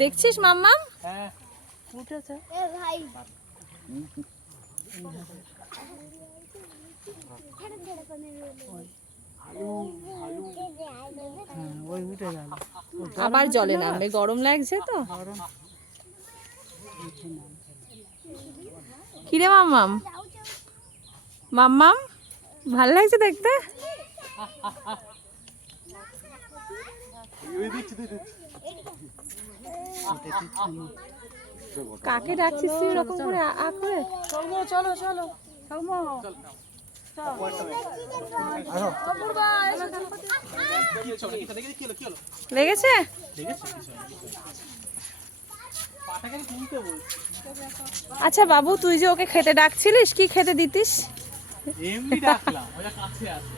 দেখছিস মাম্মা? হ্যাঁ, আবার জলে নামবে গরম লাগছে তো। কিরে মাম্মাম? মাম্মাম ভালো লাগছে দেখতে? কাকে ডাকছিস তুই এরকম করে আ- আ করে? চলো চলো চলো। সৌম্য। লেগেছে? আচ্ছা বাবু তুই যে ওকে খেতে ডাকছিলিস কি খেতে দিতিস? এমনি ডাকলাম ওটা কাছে আছে।